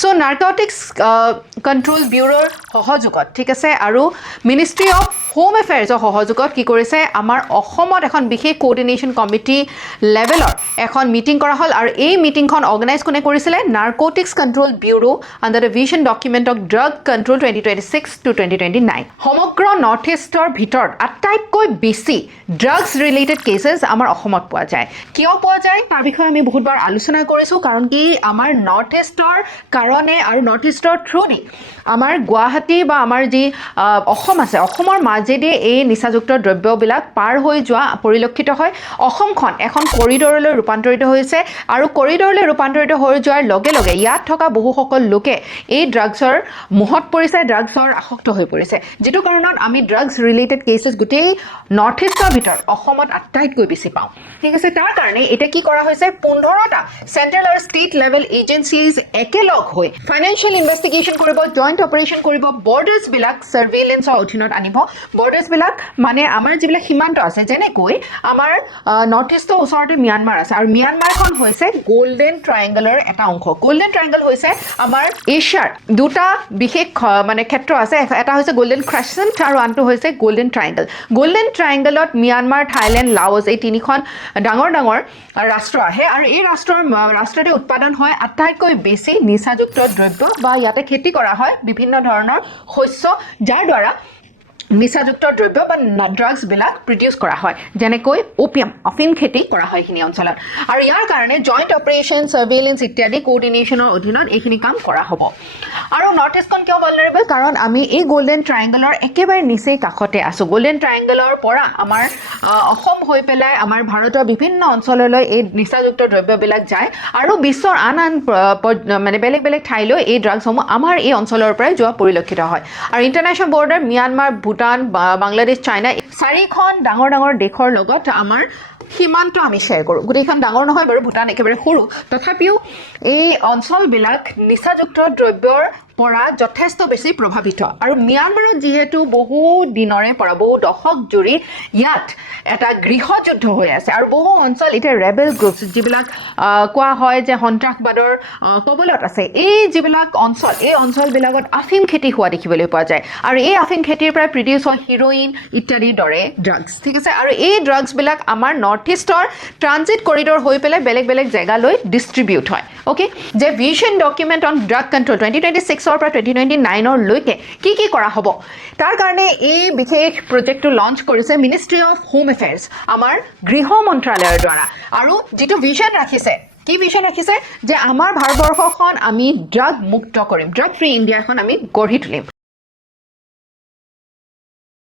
so narcotics control ব্যুৰোৰ সহযোগত ঠিক আছে আৰু মিনিষ্ট্ৰি অফ হোম এফেয়াৰ্ছৰ সহযোগত কি কৰিছে আমাৰ অসমত এখন বিশেষ কোঅৰ্ডিনেশ্যন কমিটি লেভেলৰ এখন মিটিং কৰা হ'ল আৰু এই মিটিংখন অৰ্গেনাইজ কোনে কৰিছিলে narcotics control bureau under the vision document of drug control 2026 to 2029 সমগ্ৰ নৰ্থ ইষ্টৰ ভিতৰত আটাইতকৈ বেছি ড্ৰাগছ ৰিলেটেড কেছেছ আমাৰ অসমত পোৱা যায় কিয় পোৱা যায় তাৰ বিষয়ে আমি বহুতবাৰ আলোচনা কৰিছোঁ কাৰণ কি আমাৰ নৰ্থ ইষ্টৰ কাৰণে আৰু নৰ্থ ইষ্টৰ থ্ৰুদি আমাৰ গুৱাহাটী বা আমাৰ যি অসম আছে অসমৰ মাজেদি এই নিচাযুক্ত দ্ৰব্যবিলাক পাৰ হৈ যোৱা পৰিলক্ষিত হয় অসমখন এখন কৰিডৰলৈ ৰূপান্তৰিত হৈছে আৰু কৰিডৰলৈ ৰূপান্তৰিত হৈ যোৱাৰ লগে লগে ইয়াত থকা বহুসকল লোকে এই ড্ৰাগছৰ মোহত পৰিছে ড্ৰাগছৰ আসক্ত হৈ পৰিছে যেটো কাৰণত আমি ড্ৰাগছ ৰিলেটেড কেছেছ গোটেই নৰ্থ ইষ্টৰ ভিতৰত অসমত আটাইতকৈ বেছি পাওঁ ঠিক আছে তাৰ কাৰণে এটা কি কৰা হৈছে 15টা চেন্ট্ৰেল আৰু ষ্টেট লেভেল এজেন্সিজ একেলগ হৈ ফাইনেন্সিয়েল ইনভেষ্টিগেশ্যন কৰিব জইণ্ট অপাৰেশ্যন কৰিব বৰ্ডাৰ্ছ বিলাক সাৰ্ভেইলেন্সৰ অধীনত আনিব বৰ্ডাৰ্ছ বিলাক মানে আমাৰ যিবিলাক সীমান্ত আছে যেনেকৈ আমাৰ নৰ্থ ইষ্টৰ ওচৰতে ম্যানমাৰ আছে আৰু ম্যানমাৰখন হৈছে গোল্ডেন ট্ৰায়াঙ্গলৰ এটা অংশ গোল্ডেন ট্ৰায়াঙ্গল হৈছে আমাৰ এছিয়াৰ দুটা বিশেষ মানে ক্ষেত্ৰ আছে এটা হৈছে গোল্ডেন ক্ৰেচেণ্ট আৰু আনটো হৈছে গোল্ডেন গোল্ডেন ট্ৰায়াঙ্গলত ম্যানমাৰ থাইলেণ্ড লাওছ এই তিনিখন ডাঙৰ ডাঙৰ ৰাষ্ট্ৰ আহে আৰু এই ৰাষ্ট্ৰতে উৎপাদন হয় আটাইতকৈ বেছি নিচাযুক্ত দ্ৰব্য বা ইয়াতে খেতি কৰা হয় বিভিন্ন ধৰণৰ শস্য যাৰ দ্বাৰা নিচাযুক্ত দ্ৰব্য বা ড্ৰাগছ বিলাক প্ৰডিউচ কৰা হয় যেনেকৈ ওপিয়াম অফিন খেতি কৰা হয় এইখিনি অঞ্চলত আৰু ইয়াৰ কাৰণে জইণ্ট অপাৰেশ্যন সাৰ্ভেইলেন্স ইত্যাদি কোঅৰ্ডিনেশ্যনৰ অধীনত এইখিনি কাম কৰা হ'ব আৰু নৰ্থ ইষ্টখন কিয় ভালনাৰেবল কাৰণ আমি এই গোল্ডেন ট্ৰায়াঙ্গলৰ একেবাৰে নিচেই কাষতে আছো গোল্ডেন ট্ৰায়াঙ্গলৰ পৰা আমাৰ অসম হৈ পেলাই আমাৰ ভাৰতৰ বিভিন্ন অঞ্চললৈ এই নিচাযুক্ত দ্ৰব্যবিলাক যায় আৰু বিশ্বৰ আন মানে বেলেগ বেলেগ ঠাইলৈ এই ড্ৰাগছসমূহ আমাৰ এই অঞ্চলৰ পৰাই যোৱা পৰিলক্ষিত হয় আৰু international border Myanmar Bhutan Bangladesh China চাৰিখন ডাঙৰ ডাঙৰ দেশৰ লগত আমাৰ সীমান্ত আমি শ্বেয়াৰ কৰোঁ গোটেইখন ডাঙৰ নহয় বাৰু ভূটান একেবাৰে সৰু তথাপিও এই অঞ্চলবিলাক নিচাযুক্ত দ্ৰব্যৰ পৰা যথেষ্ট বেছি প্ৰভাৱিত আৰু ম্যানমাৰত যিহেতু বহু দিনৰে পৰা বহু দশক জুৰি ইয়াত এটা গৃহযুদ্ধ হৈ আছে আৰু বহু অঞ্চল এতিয়া ৰেবেল গ্ৰুপছ যিবিলাক কোৱা হয় যে সন্ত্ৰাসবাদৰ কবলত আছে এই যিবিলাক অঞ্চল এই অঞ্চলবিলাকত আফিম খেতি হোৱা দেখিবলৈ পোৱা যায় আৰু এই আফিম খেতিৰ পৰা প্ৰডিউচ হয় হিৰ'ইন ইত্যাদিৰ দৰে ড্ৰাগছ ঠিক আছে আৰু এই ড্ৰাগছবিলাক আমাৰ নৰ্থ ইষ্টৰ ট্ৰানজিট কৰিডৰ হৈ পেলাই বেলেগ বেলেগ জেগালৈ ডিষ্ট্ৰিবিউট হয় অ'কে যে vision document on drug control 2026 পৰা 2029 লৈকে কি কৰা হ'ব তাৰ কাৰণে এই বিশেষ প্ৰজেক্টটো লঞ্চ কৰিছে মিনিষ্ট্ৰি অফ হোম এফেয়াৰ্ছ আমাৰ গৃহ মন্ত্ৰালয়ৰ দ্বাৰা আৰু যিটো ভিজন ৰাখিছে কি ভিজন ৰাখিছে যে আমাৰ ভাৰতবৰ্ষখন আমি ড্ৰাগ মুক্ত কৰিম ড্ৰাগ ফ্ৰী ইণ্ডিয়াখন আমি গঢ়ি তুলিম